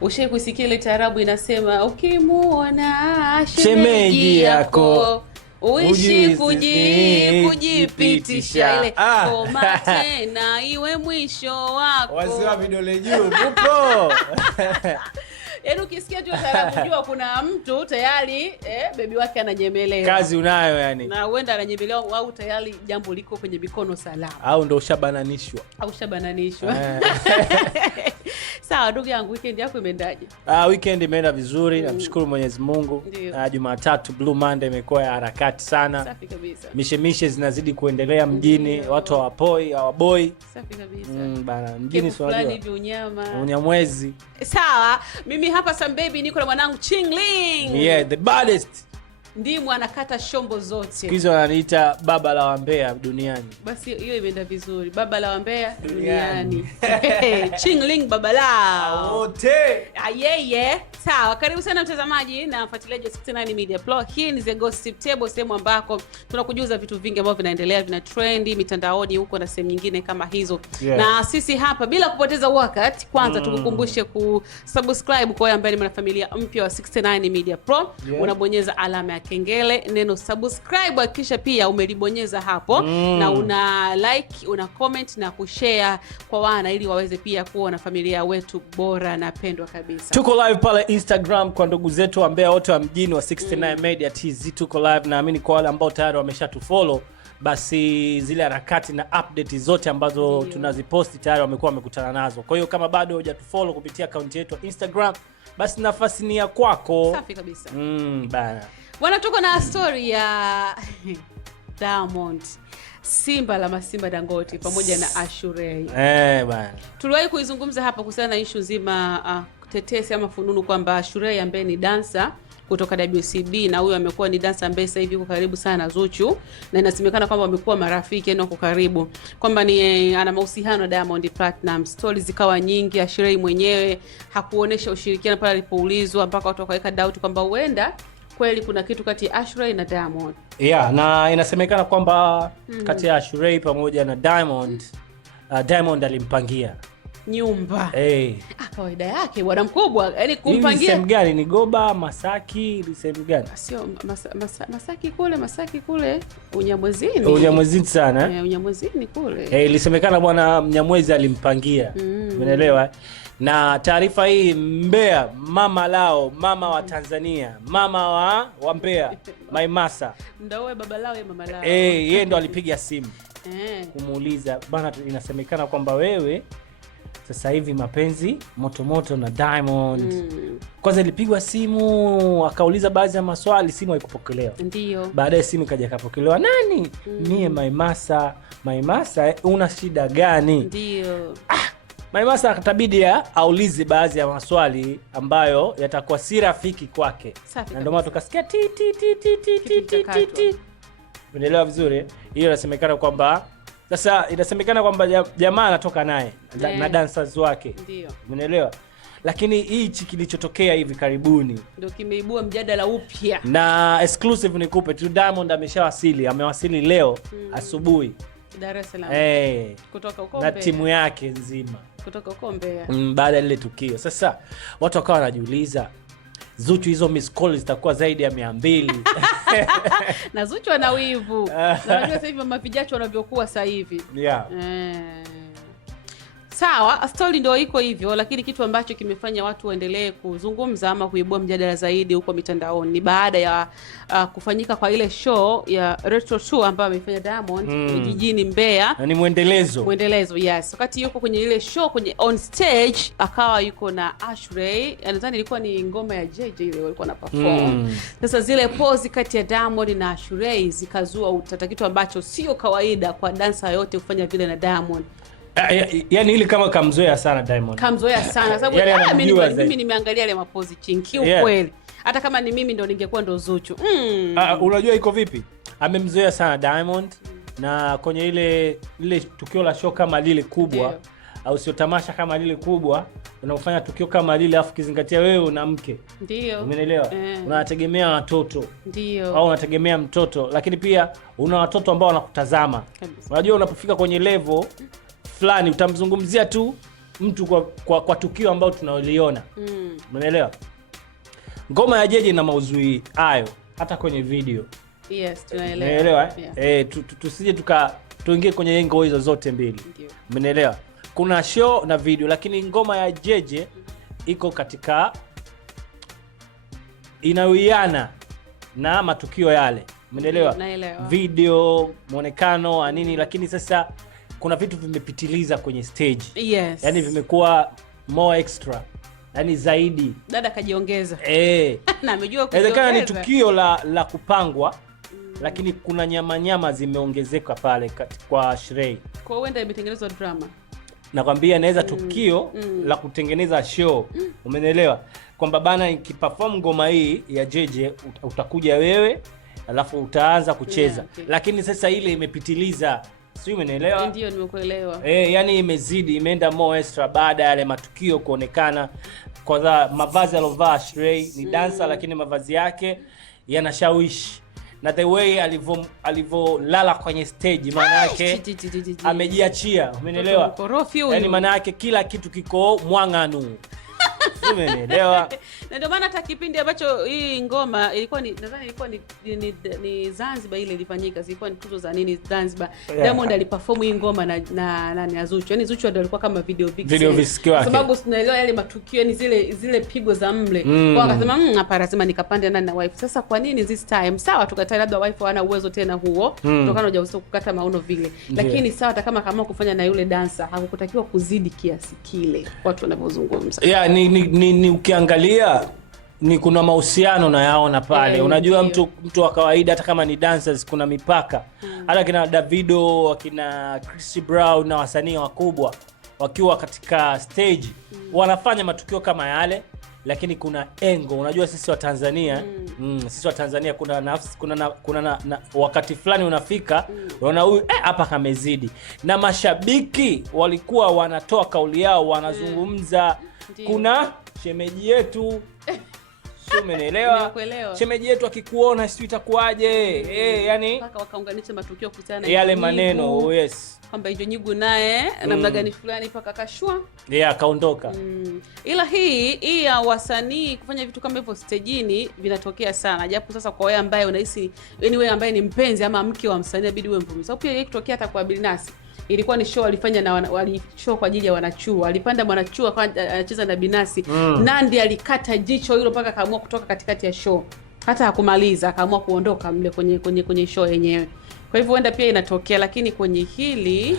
Ushe kusikia ile taarabu inasema ukimuona shemeji yako uishi kujipitisha ile koma tena iwe mwisho wako. Wazee vidole juu upo. Yaani ukisikia tu taarabu jua kuna mtu tayari bebi wake ananyemelea. Kazi unayo yani. Na huenda ananyemelea au tayari jambo liko kwenye mikono salama. Au ndo ushabananishwa. Sawa ndugu yangu, weekend yako imeendaje? Weekend imeenda vizuri, namshukuru Mwenyezi Mungu. Jumatatu Blue Monday imekuwa ya harakati sana. Safi kabisa. Mishemishe zinazidi kuendelea mjini, watu hawaboi. Safi kabisa. Bana, mjini sio unajua. Hivi Unyamwezi. Sawa, mimi hapa Sam Baby niko na mwanangu Chingling. Yeah, the baddest. Ndimu anakata shombo zote. Hizo wananiita baba la wambea duniani. Basi hiyo imeenda vizuri. Baba la wambea duniani. Chingling baba la wote. Yeye. Sawa, karibu sana mtazamaji na mfuatiliaji wa 69 Media Pro. Hii ni The Gossip Table, sehemu ambako tunakujuza vitu vingi ambavyo vinaendelea, vina trendi mitandaoni huko na sehemu nyingine kama hizo. Yeah. Na sisi hapa bila kupoteza wakati, kwanza tukukumbushe kusubscribe kwa wale ambao ni mwanafamilia mpya wa 69 Media Pro. Yeah. Unabonyeza alama ya kengele, neno subscribe, kisha pia umelibonyeza hapo na una like, una comment na kushare kwa wana ili waweze pia kuwa na familia wetu bora na pendwa kabisa. Tuko live pale Instagram kwa ndugu zetu ambao wote wa mjini wa 69 Media TZ. Tuko live, naamini kwa wale ambao tayari wameshatufollow basi zile harakati na update zote ambazo tunaziposti tayari wamekuwa wamekutana nazo. Kwa hiyo kama bado hujatufollow kupitia account yetu ya Instagram, basi nafasi ni ya kwako. Safi kabisa. Bana. Bwana, tuko na story ya Diamond, Simba la Masimba Dangote pamoja na Ashurey. Bana. Tuliwahi kuizungumza hapa kuhusiana na issue nzima tetesi ama fununu kwamba Ashurey ambaye ni dancer kutoka WCB na huyo amekuwa ni dancer ambaye sasa hivi yuko karibu sana Zuchu, na inasemekana kwamba wamekuwa marafiki na wako karibu, kwamba ni ana mahusiano na Diamond Platinum. Stories zikawa nyingi, Ashurey mwenyewe hakuonesha ushirikiano pale alipoulizwa, mpaka watu wakaweka doubt kwamba huenda kweli kuna kitu kati ya Ashurey na Diamond. Yeah, na inasemekana kwamba kati ya Ashurey pamoja na Diamond, Diamond alimpangia nyumba. Kawaida yake bwana mkubwa, yani kumpangia. Ni sehemu gani? Ni Goba, Masaki, ni sehemu gani? Sio Masaki kule Unyamwezini sana. Unyamwezini kule. Ilisemekana bwana Mnyamwezi alimpangia. Umeelewa? Na taarifa hii Mbeya, mama lao, mama wa Tanzania, mama wa Mbeya, Maimasa. Ndio wewe baba lao, mama lao. Yeye ndo alipiga simu. Kumuuliza, bana inasemekana kwamba wewe sasa hivi mapenzi moto na Diamond. Kwanza ilipigwa simu, akauliza baadhi ya maswali, simu haikupokelewa. Ndio. Baadaye simu kaja kapokelewa. Nani? Mie Maimasa. Maimasa, una shida gani? Ndio. Maimasa akatabidi aulize baadhi ya maswali ambayo yatakuwa si rafiki kwake. Na ndio maana tukasikia ti. Unaelewa vizuri? Hiyo inasemekana kwamba sasa inasemekana kwamba jamaa anatoka naye na dancers wake. Ndio. Umeelewa? Lakini hichi kilichotokea hivi karibuni ndio kimeibua mjadala upya. Na exclusive nikupe tu, Diamond amewasili leo asubuhi Dar es Salaam. Kutoka huko Mbeya. Na timu yake nzima. Kutoka huko Mbeya. Baada ya lile tukio. Sasa watu wakawa wanajiuliza, Zuchu hizo miss call zitakuwa zaidi ya 200. Na Zuchu ana wivu. Unajua sasa hivi mapijacho wanavyokuwa sasa hivi. Yeah. Sawa, story ndio iko hivyo, lakini kitu ambacho kimefanya watu waendelee kuzungumza ama kuibua mjadala zaidi huko mitandaoni ni baada ya kufanyika kwa ile show ya Retro Tour ambayo amefanya Diamond jijini Mbeya. Na ni mwendelezo. Yes. Wakati yuko kwenye ile show, kwenye on stage akawa yuko na Ashurey, nadhani ilikuwa ni ngoma ya JJ ile walikuwa na perform. Sasa zile pose kati ya Diamond na Ashurey zikazua utata, kitu ambacho sio kawaida kwa dancer yote kufanya vile na Diamond. Yaani ile kama kamzoea sana Diamond. Kamzoea sana sababu mimi nimeangalia ile mapozi chinki ukweli. Hata kama ni mimi ndo ningekuwa ndo Zuchu. Unajua iko vipi? Amemzoea sana Diamond na kwenye ile tukio la show kama lile kubwa au sio tamasha kama lile kubwa, unafanya tukio kama lile afu kizingatia wewe una mke. Ndio. Umeelewa? Unategemea watoto. Ndio. Au unategemea mtoto, lakini pia una watoto ambao wanakutazama. Unajua unapofika kwenye level fulani utamzungumzia tu mtu kwa tukio ambalo tunaliona. Umeelewa? Ngoma ya Jeje na mauzui hayo hata kwenye video. Yes, tunaelewa. Tusije tuingie kwenye lengo hizo zote mbili. Umeelewa? Kuna show na video, lakini ngoma ya Jeje iko katika inawiana na matukio yale. Umeelewa? Video, muonekano, nini, lakini sasa kuna vitu vimepitiliza kwenye stage. Yes. Yaani vimekuwa more extra. Yaani zaidi. Dada kajiongeza. Na amejua kuongeza. Inawezekana ni tukio la kupangwa, lakini kuna nyama zimeongezeka pale kwa Shrey. Kwa huenda imetengenezwa drama. Nakwambia inaweza tukio la kutengeneza show. Umeelewa? Kwamba bana nikiperform ngoma hii ya Jeje utakuja wewe alafu utaanza kucheza. Lakini sasa ile imepitiliza. Sio, umeelewa? Ndio, nimekuelewa. Yani imezidi, imeenda more extra baada ya yale matukio kuonekana. Kwa mavazi alovaa Shrey ni dancer, lakini mavazi yake yanashawishi. Na the way alivolala kwenye stage, maana yake amejiachia. Umeelewa? Yani maana yake kila kitu kiko mwanganu. Umeelewa? Na ndio maana hata kipindi ambacho hii ngoma ilikuwa nadhani ilikuwa ni Zanzibar ile ilifanyika, zilikuwa ni tuzo za nini Zanzibar. Diamond aliperform hii ngoma na nani Zuchu. Yaani Zuchu ndio alikuwa kama video vixen. Kwa sababu tunaelewa yale matukio, yani zile pigo za mle. Kwa akasema hapa lazima nikapande ndani na wife. Sasa kwa nini this time? Sawa, tukatai labda wife hana uwezo tena huo. Kutokana na uwezo kukata maono vile. Lakini sawa, hata kama kufanya na yule dancer hakukutakiwa kuzidi kiasi kile watu wanavyozungumza. Ni ukiangalia ni kuna mahusiano na yaona pale. Unajua mtu wa kawaida hata kama ni dancers kuna mipaka. Hata kina Davido, kina Chris Brown na wasanii wakubwa wakiwa katika stage wanafanya matukio kama yale, lakini kuna engo. Unajua sisi wa Tanzania, kuna wakati fulani unafika unaona huyu hapa kamezidi. Na mashabiki walikuwa wanatoa kauli yao, wanazungumza. Kuna shemeji yetu, sio, umeelewa? Shemeji yetu akikuona sio itakuaje? Yani mpaka wakaunganisha matukio kutana yale maneno. Yes, kwamba hiyo Nyigu naye namna gani fulani mpaka kashua kaondoka. Ila hii ya wasanii kufanya vitu kama hivyo stage vinatokea sana, japo sasa kwa wewe ambaye unahisi, yani wewe ambaye ni mpenzi ama mke wa msanii inabidi uwe mvumilivu. Sababu pia ikitokea hata kwa Bilnas ilikuwa ni show alifanya na show kwa ajili ya wanachuo. Alipanda mwanachuo anacheza na Binasi. Nandi alikata jicho hilo mpaka akaamua kutoka katikati ya show. Hata hakumaliza, akaamua kuondoka mle kwenye show yenyewe. Kwa hivyo huenda pia inatokea, lakini kwenye hili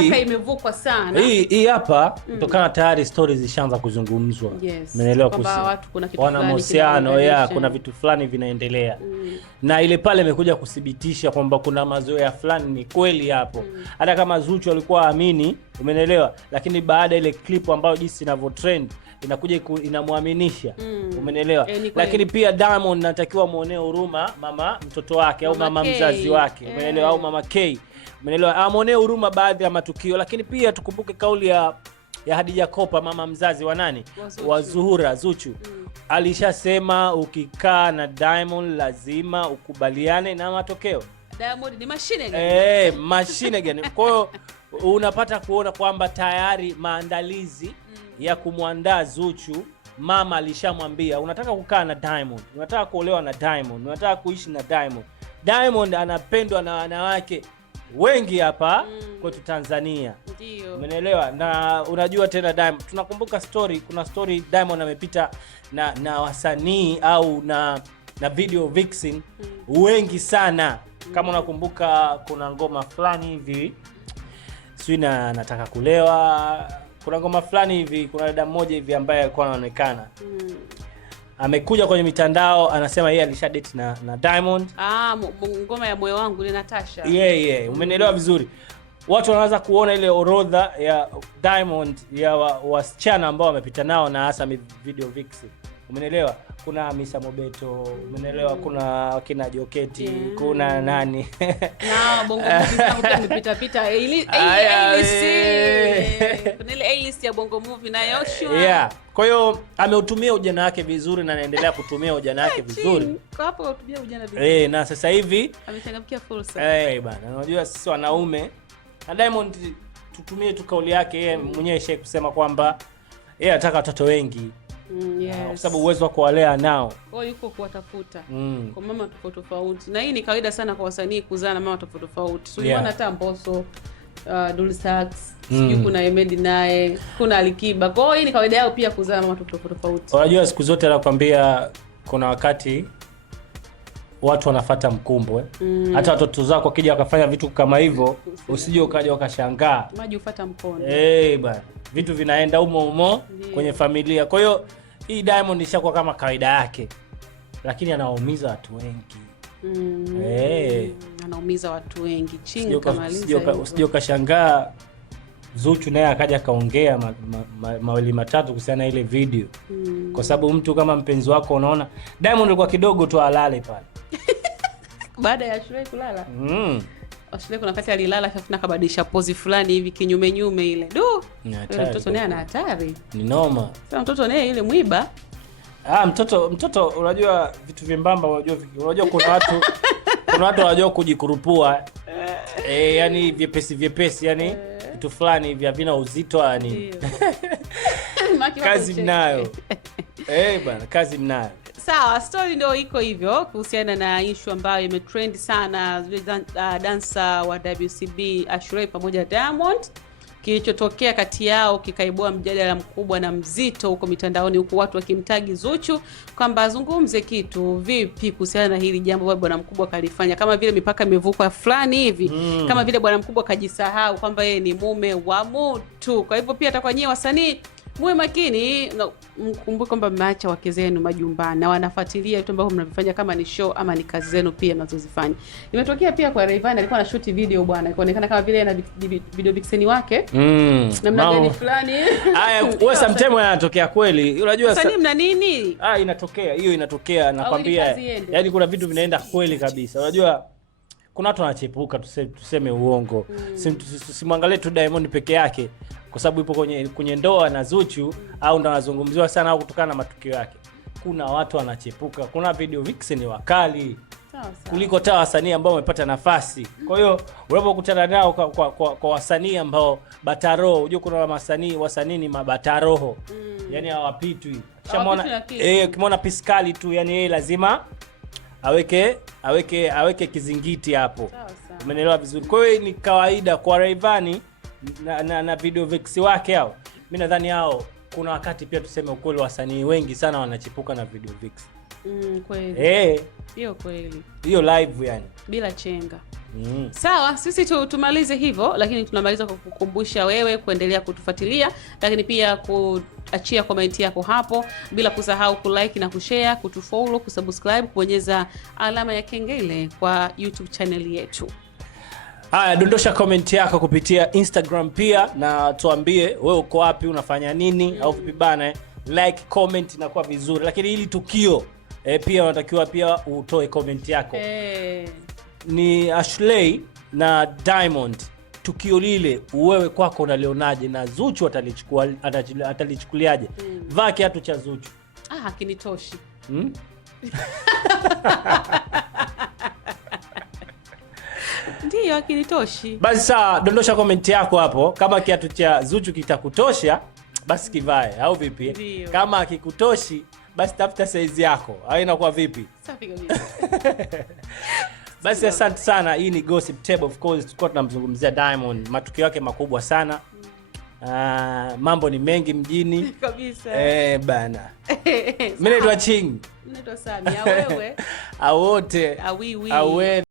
mpaka imevukwa sana. Hii hapa kutokana tayari stories zishaanza kuzungumzwa. Umeelewa? Kwamba watu kuna kitu fulani mahusiano kuna vitu fulani vinaendelea. Na ile pale imekuja kuthibitisha kwamba kuna mazoea fulani ni kweli hapo. Hata kama Zuchu alikuwa amini, umeelewa? Lakini baada ile clip ambayo jinsi inavyo trend inakuja inamuaminisha. Umeelewa? Lakini pia Diamond natakiwa muonee huruma mama mtoto wake au mama mzazi wake. Umeelewa? Au mama K. Umeelewa? Amuonee huruma baadhi ya matukio, lakini pia tukumbuke kauli ya Hadija Kopa, mama mzazi wa nani? Wa Zuhura, Zuchu. Alishasema ukikaa na Diamond lazima ukubaliane na matokeo. Diamond ni mashine gani? Mashine gani? Kwa hiyo unapata kuona kwamba tayari maandalizi ya kumwandaa Zuchu, mama alishamwambia unataka kukaa na Diamond, unataka kuolewa na Diamond, unataka kuishi na Diamond. Diamond anapendwa na wanawake wengi hapa kwetu Tanzania. Ndio. Umeelewa? Na unajua tena Diamond, tunakumbuka kuna story Diamond amepita na wasanii au na video vixen wengi sana. Kama unakumbuka kuna ngoma fulani hivi sina nataka kulewa, kuna ngoma fulani hivi, kuna dada mmoja hivi ambaye alikuwa anaonekana amekuja kwenye mitandao anasema yeye alishadate na Diamond. Ngoma ya moyo wangu ni Natasha. Umeelewa vizuri? Watu wanaanza kuona ile orodha ya Diamond ya wasichana ambao wamepita nao na hasa video vixen. Umeelewa? Kuna Hamisa Mobeto, umeelewa? Kuna kina Joketi, kuna nani? Na bongo movie amepita kuna ile A-list ya bongo movie na Yoshua. Kwa hiyo ameutumia ujana wake vizuri na anaendelea kutumia ujana wake vizuri. Kwa hapo kutumia ujana vizuri. Na sasa hivi amechangamkia fursa. Bana, unajua sisi wanaume na Diamond tutumie tu kauli yake yeye mwenyewe Sheikh kusema kwamba yeye anataka watoto wengi. Yes. Kwa sababu uwezo wa kuwalea nao. Kwa yuko kuwatafuta. Kwa mama tofauti tofauti. Na hii ni kawaida sana kwa wasanii kuzaa na mama tofauti tofauti. So unaona hata Mbosso, Dulsax, sijui kuna Emedi naye, kuna Alikiba. Kwa hiyo hii ni kawaida yao pia kuzaa na mama tofauti tofauti. Unajua siku zote anakuambia kuna wakati watu wanafuata mkumbo hata watoto zako kija wakafanya vitu kama hivyo usije ukaja ukashangaa. Maji ufuata mkono. Bwana. Vitu vinaenda umo kwenye familia. Kwa hiyo hii Diamond ishakuwa kama kawaida yake. Lakini anaumiza watu wengi. Anaumiza watu wengi. Chinga kamaliza. Usije ukashangaa Zuchu naye akaja kaongea mawili matatu kuhusiana ile video. Kwa sababu mtu kama mpenzi wako unaona Diamond alikuwa kidogo tu alale pale. Baada ya Ashley kulala. Ashley kuna wakati alilala na kabadilisha pozi fulani hivi kinyume nyume ile. Mtoto naye ana hatari. Ni noma. Sasa mtoto naye ile mwiba. Mtoto unajua vitu vyembamba unajua kuna watu wanajua kujikurupua. Yani vyepesi yani vitu fulani hivi havina uzito yani. Kazi mnayo. Bwana kazi mnayo. Sawa, story ndio iko hivyo kuhusiana na issue ambayo imetrend sana dancer wa WCB Ashley pamoja na Diamond. Kilichotokea kati yao kikaibua mjadala mkubwa na mzito huko mitandaoni, huko watu wakimtagi Zuchu kwamba azungumze kitu vipi kuhusiana na hili jambo bwana mkubwa kalifanya, kama vile mipaka imevukwa fulani hivi, kama vile bwana mkubwa kajisahau kwamba yeye ni mume wa mtu. Kwa hivyo pia atakuwa nyewe wasanii muwe makini, mkumbuke kwamba mmeacha wake zenu majumbani na wanafuatilia vitu ambavyo mnavifanya kama ni show ama ni kazi zenu pia mnazozifanya. Imetokea pia kwa Rayvanny, alikuwa na shoot video bwana, ikaonekana kama vile ana video vixen wake. Namna gani fulani. Haya, wewe sometimes yanatokea kweli. Unajua sasa mna nini? Inatokea nakwambia. Yaani kuna vitu vinaenda kweli kabisa. Unajua kuna watu wanachepuka tuseme uongo. Simwangalie tu Diamond peke yake kwa sababu ipo kwenye ndoa na Zuchu au ndo anazungumziwa sana au kutokana na matukio yake. Kuna watu wanachepuka. Kuna video vixen wakali kuliko hata wasanii ambao wamepata nafasi. Kwa hiyo unapokutana nao kwa wasanii ambao bataroho, unajua kuna wasanii ni mabataroho. Yaani hawapitwi. Ukishamwona ukimwona piskali tu yani yeye lazima aweke kizingiti hapo. Umeelewa vizuri. Kwa hiyo ni kawaida kwa Rayvanny na video vix wake hao. Mimi nadhani hao kuna wakati pia tuseme ukweli wasanii wengi sana wanachipuka na video vix. Kweli. Hiyo kweli. Hiyo live yani. Bila chenga. Sawa, sisi tumalize hivyo, lakini tunamaliza kwa kukukumbusha wewe kuendelea kutufuatilia, lakini pia kuachia comment yako hapo, bila kusahau kulike na kushare, kutufollow, kusubscribe, kubonyeza alama ya kengele kwa YouTube channel yetu. Haya, dondosha comment yako kupitia Instagram pia na tuambie wewe uko wapi, unafanya nini au vipi bana. Like, comment inakuwa vizuri, lakini hili tukio pia unatakiwa pia utoe comment yako. Ni Ashley na Diamond, tukio lile wewe kwako unalionaje na Zuchu atalichukuliaje? Vaa kiatu cha Zuchu. Hakinitoshi. Ndio hakinitoshi. Basi sawa, dondosha comment yako hapo. Kama kiatu cha Zuchu kitakutosha basi kivae au vipi? Dio. Kama hakikutoshi basi tafuta size yako. Au inakuwa vipi? Safi kabisa. Basi asante sana. Hii ni Gossip Table, of course tulikuwa tunamzungumzia Diamond, matukio yake makubwa sana. Mambo ni mengi mjini kabisa. Bana. Mimi naitwa Ching. Naitwa Samia. Wewe? Awote. Awiwi. Awe